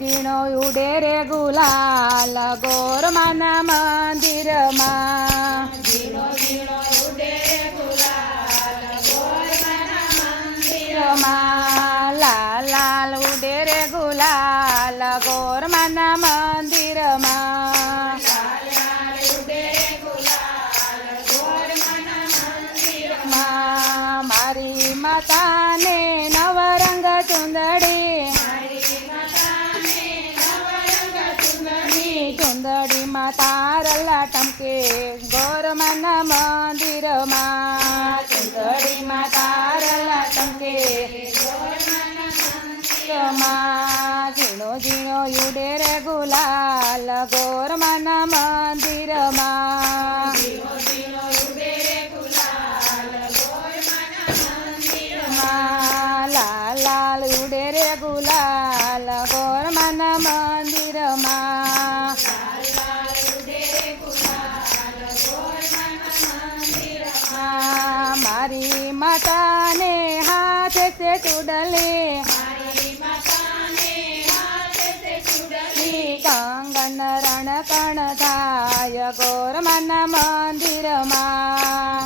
ઝીણો ઉડે રે ગુલાલ ગોરમાના મંદિરમાં. ઝીણો ઝીણો ઉડે રે ગુલાલ ગોરમાના મંદિરમાં લાલ લાલ ઉડે રે ગુલાલ ગોરમાના મંદિરમાં. લાલ લાલ ઉડે રે ગુલાલ ગોરમાના મંદિરમાં. મારી માતાને નવરંગ ચુંદડી મારી માતાને નવરંગ ચુંદડી. ચુંદડી તારલા ટમકે ગોરમાના મંદિરમાં. ચુંદડી તારલા ટમકે મંદિરમાં. ઝીણો ઝીણો ઉડે રે ગુલાલ ગોરમાના મંદિરમાં. ઝીણો ઝીણો ઉડે રે ગુલાલ ગોરમાના મંદિરમાં. લાલ લાલ ઉડે રે ગુલાલ ગોરમાના મંદિરમાં. લાલ લાલ ઉડે રે ગુલાલ ગોરમાના મંદિરમાં. મારી માતાને હાથે છે ચૂડલી મારી માતાને હાથે છે ચૂડલી. કંગન રણ કણ થાય ગોરમાના મંદિરમાં.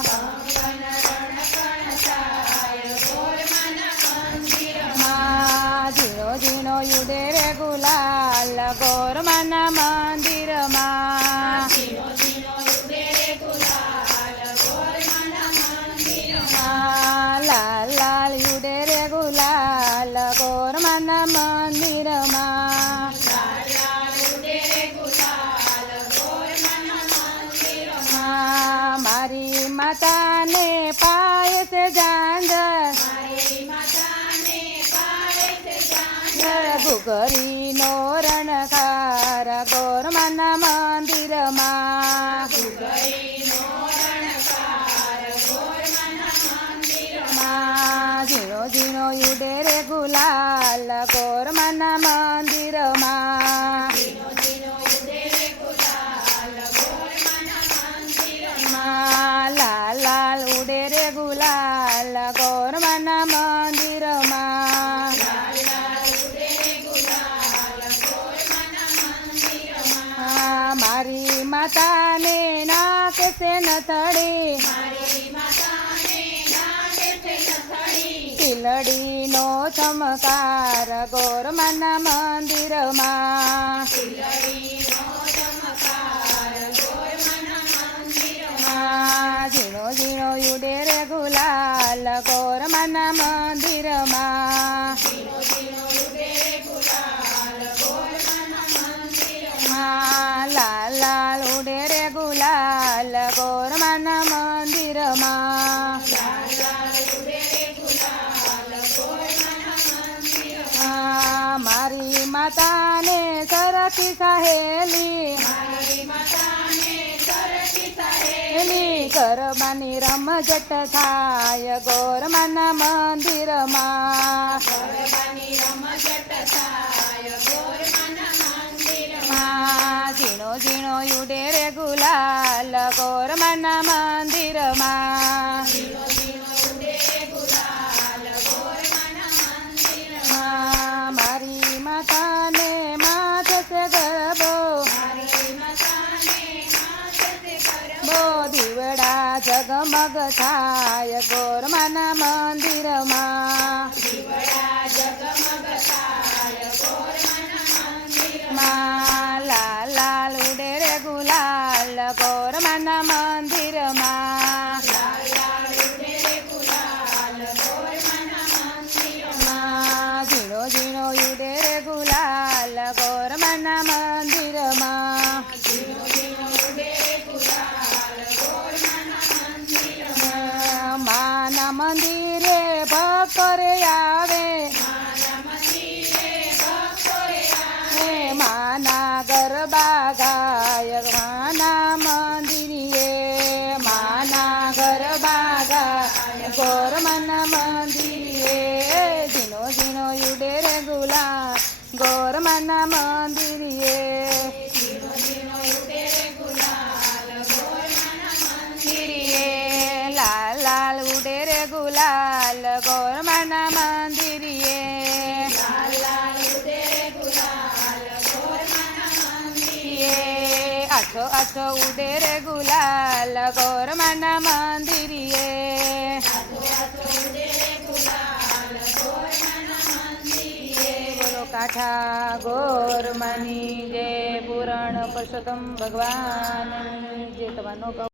કંગન રણકણ થાય ગોરમાના મંદિરમાં. ઝીણો ઝીણો ઉડે રે ગુલાલ ગોરમાના મંદિરમાં. ઝીણો ઝીણો ઉડે રે ગુલાલ ગોરમાના મંદિરમાં. લાલ લાલ ઉડે રે ગુલાલ ગોરમાના મંદિરમાં. લાલ લાલ ઉડે રે ગુલાલ ગોરમાના મંદિરમાં. મારી માતાને પાય છે ઝાંઝર મારી માતાને પાડે છે ઝાંઝર. ઘુઘરીનો રણકાર ગોરમાના મંદિરમાં. ઘુઘરીનો રણકાર ગોરમાના મંદિરમાં. ઝીણો ઝીણો ઉડે રે ગુલાલ ગોરમાના મંદિરમાં. ઝીણો ઝીણો ઉડે રે ગુલાલ ગોરમાના મંદિરમાં. લાલ લાલ ઉડે રે ગુલાલ ગોરમાના મંદિરમાં. લાલ લાલ ઉડે રે ગુલાલ ગોરમાના મંદિરમાં. મારી માતાને નાકે છે નથડી મારી માતાને નાકે છે નથડી. તિલડીનો ચમકાર ગોરમાના મંદિરમાં. ફૂલડીનો ચમકાર ગોરમાના મંદિરમાં. ઝીણો ઝીણો ઉડે રે ગુલાલ ગોરમાના મંદિરમાં. ઝીણો ઝીણો ઉડે રે ગુલાલ ગોરમાના મંદિરમાં. લાલ લાલ ઉડે રે ગુલાલ ગોરમાના મંદિરમાં. લાલ લાલ ઉડે રે ગુલાલ ગોરમાના મંદિરમાં. મારી માતાને સરખી સહેલી મારી માતાને સરખી સહેલી. એલી ગરબાની રમઝટ થાય ગોરમાના મંદિરમાં. ગરબાની રમઝટ થાય ગોરમાના મંદિરમાં. ઝીણો ઝીણો ઉડે રે ગુલાલ ગોરમાના મંદિરમાં. ઝીણો ઝીણો ઉડે રે ગુલાલ ગોરમાના મંદિરમાં. મારી માતાને માથે છે ગરબો મારી માતાને માથે છે ગરબો. બો દીવડા જગમગ થાય ગોરમાના મંદિરમાં. દીવડા જગમગ થાય ગોરમાના મંદિરમાં. લાલ લાલ ઉડે રે ગુલાલ ગોરમાના મંદિરમાં. લાલ લાલ ઉડે રે ગુલાલ ગોરમાના મંદિરમાં. ઝીણો ઝીણો ઉડે રે ગુલાલ ગોરમાના મંદિરમાં. ઝીણો ઝીણો ઉડે રે ગુલાલ ગોરમાના મંદિરમાં. માના મંદિરે ભક્તો રે આવે માના મંદિરે ભક્તો રે આવે. માના ગરબા ગાય માના મંદિરે. માના ગરબા ગાય ગોરમાના મંદિરે. ઝીણો ઝીણો ઉડે રે ગુલાલ ગોરમાના મંદિરે. ઝીણો ઝીણો ઉડે રે ગુલાલ ગોરમાના મંદિરે. લાલ લાલ ઉડે રે ગુલાલ ગોરમાના મંદિરે. લાલ લાલ ઉડે રે ગુલાલ આછો આછો ઉડે રે ગુલાલ ગોરમાના મંદિરીએ બોલો કાઠા ગોરમાની જય પુરાણ પુરુષોત્તમ ભગવાન જે તમારો